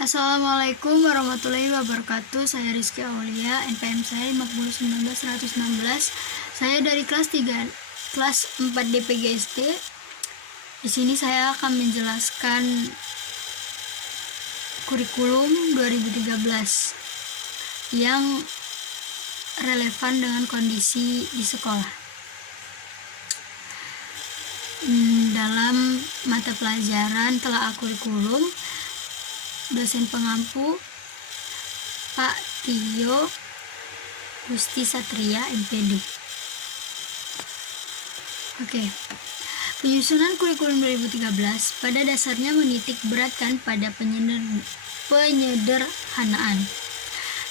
Assalamualaikum warahmatullahi wabarakatuh. Saya Rizky Aulia, NPM saya 5019116. Saya dari kelas 4 DPGST. Di sini saya akan menjelaskan kurikulum 2013 yang relevan dengan kondisi di sekolah. Dalam mata pelajaran telaah kurikulum, dosen pengampu Pak Tio Gusti Satria MPD. Penyusunan kurikulum 2013 pada dasarnya menitik beratkan pada penyederhanaan,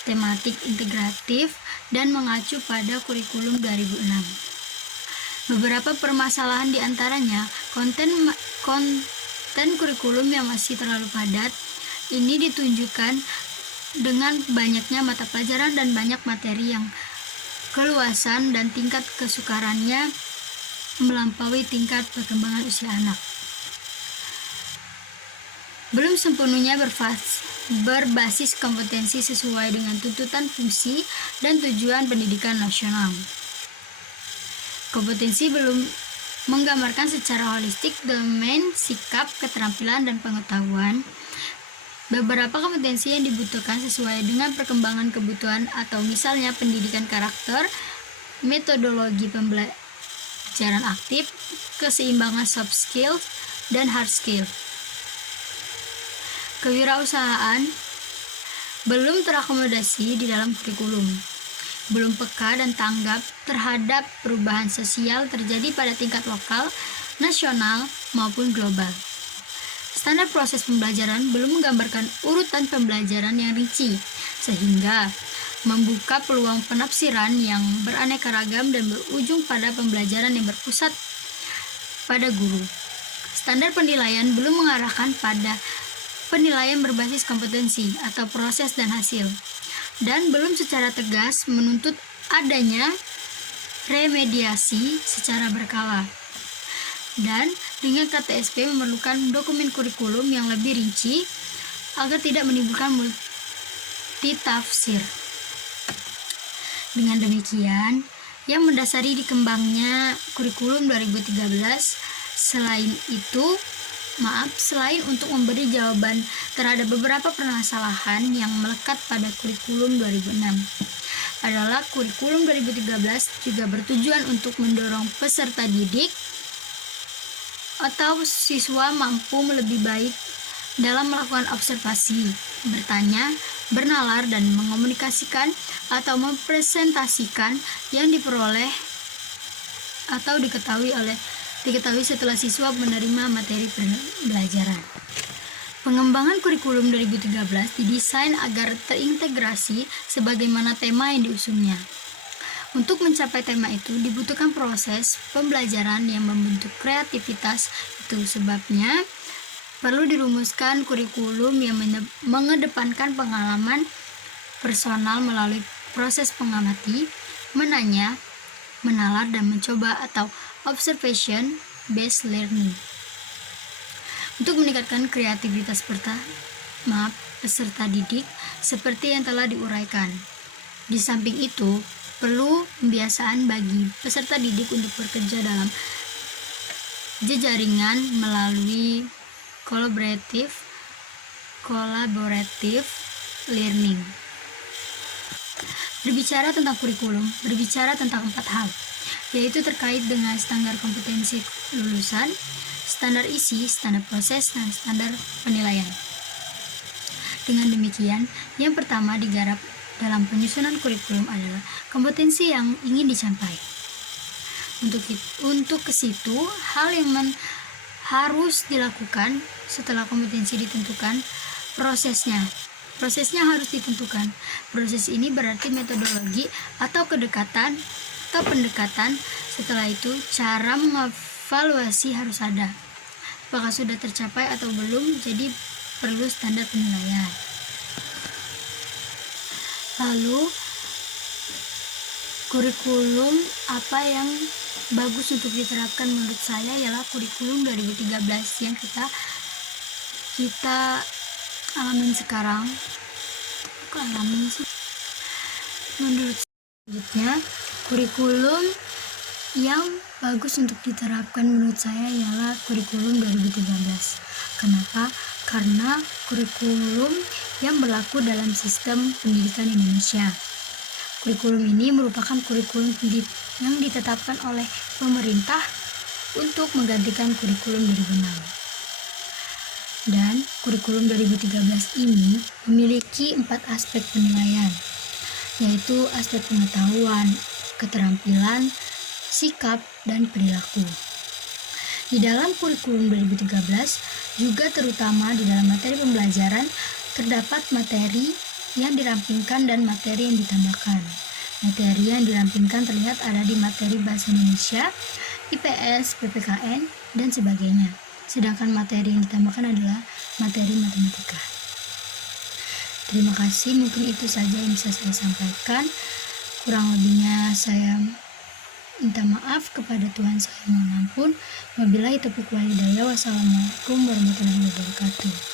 tematik integratif, dan mengacu pada kurikulum 2006. Beberapa permasalahan diantaranya konten kurikulum yang masih terlalu padat. Ini ditunjukkan dengan banyaknya mata pelajaran dan banyak materi yang keluasan dan tingkat kesukarannya melampaui tingkat perkembangan usia anak. Belum sepenuhnya berbasis kompetensi sesuai dengan tuntutan fungsi dan tujuan pendidikan nasional. Kompetensi belum menggambarkan secara holistik domain sikap, keterampilan, dan pengetahuan. Beberapa kompetensi yang dibutuhkan sesuai dengan perkembangan kebutuhan atau misalnya pendidikan karakter, metodologi pembelajaran aktif, keseimbangan soft skill, dan hard skill. Kewirausahaan belum terakomodasi di dalam kurikulum. Belum peka dan tanggap terhadap perubahan sosial terjadi pada tingkat lokal, nasional, maupun global. Standar proses pembelajaran belum menggambarkan urutan pembelajaran yang rinci, sehingga membuka peluang penafsiran yang beraneka ragam dan berujung pada pembelajaran yang berpusat pada guru. Standar penilaian belum mengarahkan pada penilaian berbasis kompetensi atau proses dan hasil, dan belum secara tegas menuntut adanya remediasi secara berkala. Dan dengan KTSP memerlukan dokumen kurikulum yang lebih rinci agar tidak menimbulkan multitafsir. Dengan demikian, yang mendasari dikembangnya kurikulum 2013 selain untuk memberi jawaban terhadap beberapa permasalahan yang melekat pada kurikulum 2006 adalah kurikulum 2013 juga bertujuan untuk mendorong peserta didik atau siswa mampu lebih baik dalam melakukan observasi, bertanya, bernalar, dan mengomunikasikan atau mempresentasikan yang diperoleh atau diketahui setelah siswa menerima materi pembelajaran. Pengembangan kurikulum 2013 didesain agar terintegrasi sebagaimana tema yang diusungnya. Untuk mencapai tema itu dibutuhkan proses pembelajaran yang membentuk kreativitas. Itu sebabnya perlu dirumuskan kurikulum yang mengedepankan pengalaman personal melalui proses mengamati, menanya, menalar, dan mencoba atau observation based learning. Untuk meningkatkan kreativitas peserta didik seperti yang telah diuraikan. Di samping itu, perlu pembiasaan bagi peserta didik untuk bekerja dalam jejaringan melalui collaborative learning. Berbicara tentang kurikulum, berbicara tentang 4 hal, yaitu terkait dengan standar kompetensi lulusan, standar isi, standar proses, dan standar penilaian. Dengan demikian, yang pertama digarap dalam penyusunan kurikulum adalah kompetensi yang ingin dicapai. Untuk ke situ, hal yang harus dilakukan setelah kompetensi ditentukan, prosesnya harus ditentukan. Proses ini berarti metodologi atau pendekatan. Setelah itu, cara mengevaluasi harus ada. Apakah sudah tercapai atau belum, jadi perlu standar penilaian. Lalu, kurikulum apa yang bagus untuk diterapkan menurut saya ialah kurikulum 2013 yang kita alamin sekarang. Kok alamin sih? Menurut selanjutnya, kurikulum yang bagus untuk diterapkan menurut saya ialah kurikulum 2013. Kenapa? Karena kurikulum yang berlaku dalam sistem pendidikan Indonesia. Kurikulum ini merupakan kurikulum yang ditetapkan oleh pemerintah untuk menggantikan kurikulum 2006. Dan kurikulum 2013 ini memiliki 4 aspek penilaian, yaitu aspek pengetahuan, keterampilan, sikap, dan perilaku. Di dalam kurikulum 2013 juga terutama di dalam materi pembelajaran terdapat materi yang dirampingkan dan materi yang ditambahkan. Materi yang dirampingkan terlihat ada di materi Bahasa Indonesia, IPS, PPKN, dan sebagainya. Sedangkan materi yang ditambahkan adalah materi matematika. Terima kasih, mungkin itu saja yang bisa saya sampaikan. Kurang lebihnya saya minta maaf kepada Tuhan, saya mohon ampun. Wabillahi taufiq wal hidayah. Wassalamualaikum warahmatullahi wabarakatuh.